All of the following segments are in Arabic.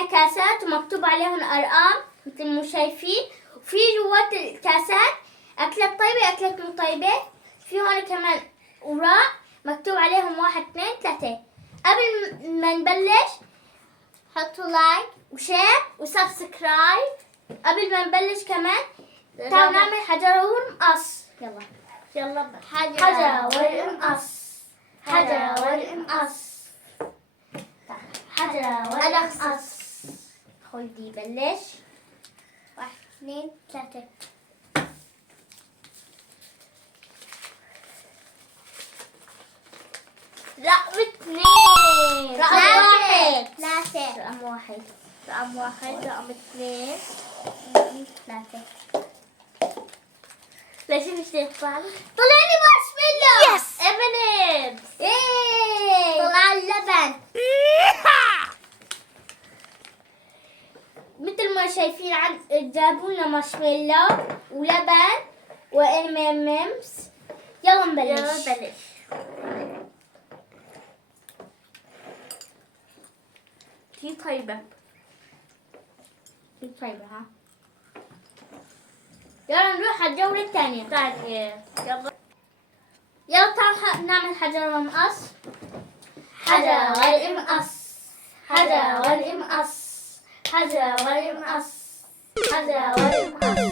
عندنا كاسات ومكتوب عليهم أرقام مثل ما شايفين، وفي جوات الكاسات أكلات طيبة أكلات مو طيبة. في هون كمان أوراق مكتوب عليهم 1 2 3. قبل ما نبلش حطوا لايك وشير وسبسكرايب. قبل ما نبلش كمان تعالوا نعمل حجر ونقص. يلا حجر ونقص. حجر ونقص. حجر ونقص. خدي بلش. 1 2 3. رقم 2. رقم 1. 3. رقم 1. رقم 1. رقم 2. 3. ليش مش يطلع لي؟ طلع لي مارشميلو. يس. ام&امز. طلع اللبن. مثل ما شايفين جابوا لنا مارشميلو ولبن وام&امز. يلا نبلش. هي طيبة. هي طيبة ها. يلا نروح على الجولة الثانية. يلا تعالوا نعمل حجر ونقص. حجر والمقص. حجر والمقص. حجر والمقص. حجر والمقص.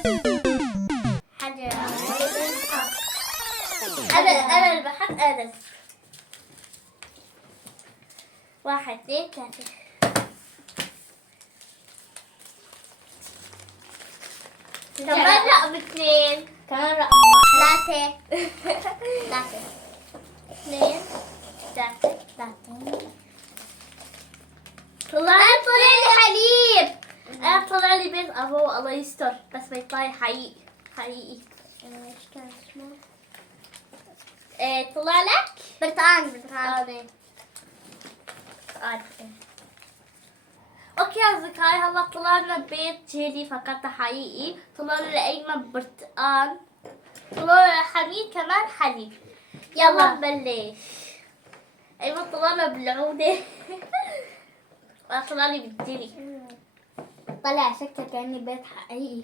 حجر والمقص. أنا البحث أنا. 1 2 3. كمان رقم 2. كمان رقم 1. 3. 3. 2 3. 3. طلع لي حليب. انا طلع لي بيض ابو الله يستر بس ما يطلع لي حقيقي. ايش كان اسمه؟ طلع لك برتقال. اوكي يا اصدقائي، هلا طلع لنا بيض جيلي فقط حقيقي. طلع لنا ايمن برتقال. طلع لنا حميد كمان حليب. يلا نبلش. ايمن طلع لنا بالعودة. طلع لي بالجيلي. طلع شكله كأني بيض حقيقي.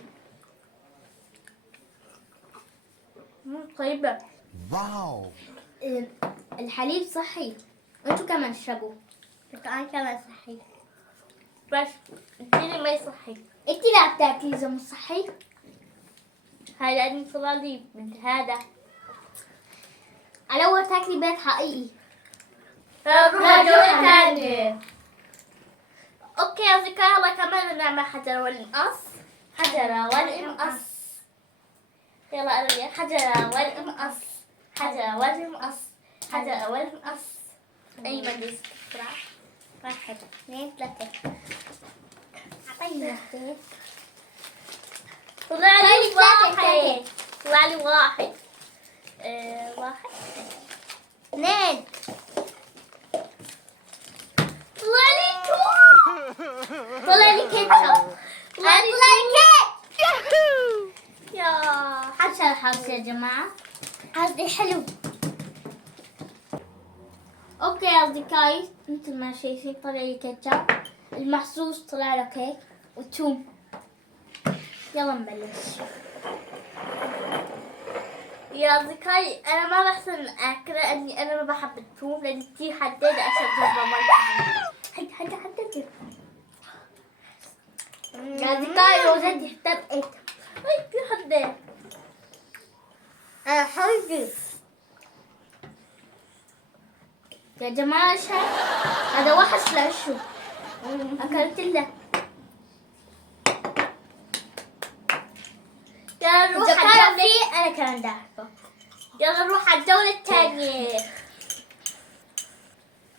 طيبة. واو. الحليب صحي. انتوا كمان اشربوا. البرتقال كمان صحي. بس الجيلي ما يصحي. انتي لا بتاكلي اذا مو صحي. هاي لاني طلع لي من هذا. على اول تاكلي بيض حقيقي. جولة ثانية. اوكي يا اصدقائي، هلا كمان نعمل حجر والمقص. حجر والمقص. يلا انا وياك. حجر والمقص. حجر والمقص. حجر والمقص. ايمن يسكت. 1 2 3. اعطيني واحدة. طلع لي 1. طلع لي 1. 1 2. طلع لي 2. طلع لي كيتشب. طلع لي كيك. يا حتى الحظ يا جماعة. قصدي حلو. اوكي يا اصدقائي، مثل ما شايفين طلع لي كيتشب. المحظوظ طلع له كيك وتوم. يلا نبلش. يا اصدقائي انا ما بحسن اكله لاني انا ما بحب الثوم لاني كثير حديد عشان جربه ما حدد. يا اصدقائي لو زدت اهتميت هاي كثير حديد. انا حرقي يا جماعه. ايش هذا وحش لشو اكلت له. يلا نروح على الجولة. انا كمان داعبه. يلا نروح على الجولة الثانية.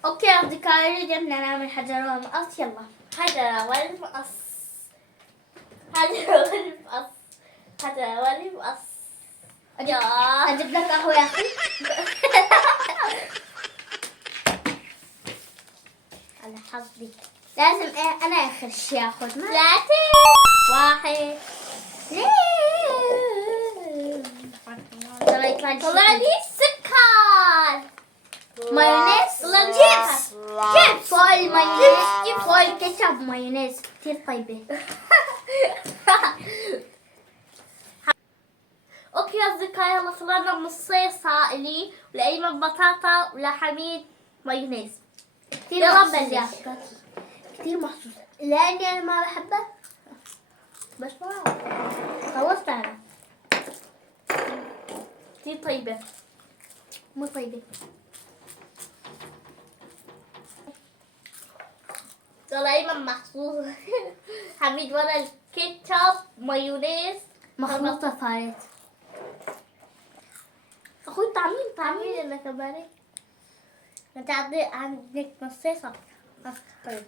اوكي يا اصدقائي، رجعنا نعمل حجر والمقص. يلا حجر والمقص. حجر والمقص. حجر والمقص. اجيب لك قهوة يا اخي. على حظي لازم انا اخر شيء اخذ. 3 1 طلع لي سكر. مايونيز. طلع جيبس. شيبس فول مايونيز فول كاتشب مايونيز كتير طيبة. اوكي يا اصدقائي، يلا طلعنا من الصيصة الي ولأيمن بطاطا ولحميد مايونيز. كتير محظوظ كتير محظوظ لاني انا ما بحبه، بس ما خلصت انا. كتير طيبة مو طيبة. والله أيمن محظوظ. حميد ولا الكاتشب مايونيز مخلوطة صارت. اخوي طعمين انا كمان. انت عندك نصيصة. طيب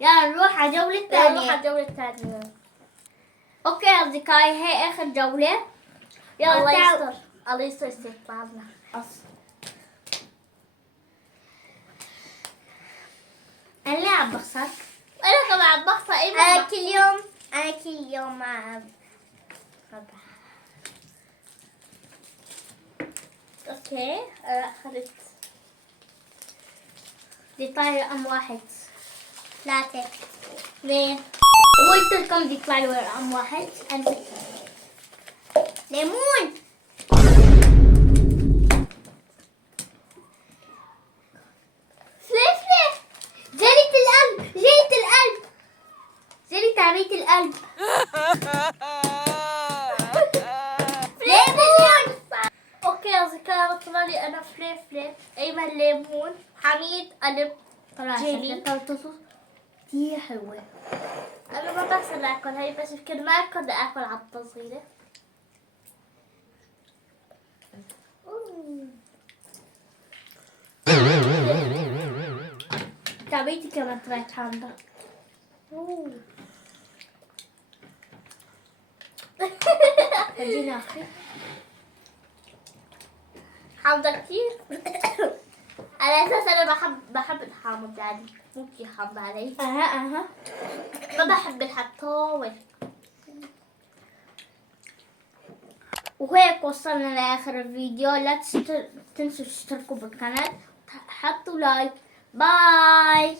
يلا نروح على الجولة الثانية. اوكي يا اصدقائي، هي اخر جولة. يلا الله تعالوا. يستر. الله يستر استقبالنا. انا ليه عم بخسر؟ انا كمان بخسر. انا كل يوم عم اوكي انا اخذت دي طايرة رقم 1 3 اثنين. وقلت لكم دي طلع لي رقم 1. ليمون فلفلة جريت القلب جري تعبيت القلب. ليمون اوكي يا اصدقائي، طلع لي انا فلفله، ايمن ليمون، حميد قلب. جيلي. كتير حلوة. انا ما بحسن اكل هاي، بس يمكن ما اكل اكل عبطه صغيره. تعبيتي كمان طلعت حامضة. خلينا أخي حامضه كثير. على اساس انا بحب الحامض يعني، ممكن حامض علي. أها ما بحب الحطاوي. وهيك وصلنا لآخر الفيديو. لا تنسوا تشتركوا بالقناة، حطوا لايك. باي.